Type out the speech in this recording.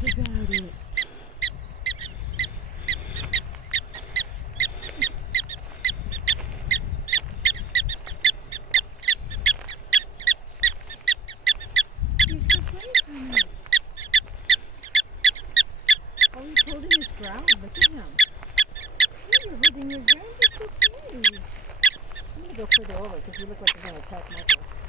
about it. You're so playful. Oh, he's holding his ground. Look at him. Hey, you're holding your ground. You're so cute. I'm going to go further over because you look like you're going to attack Michael.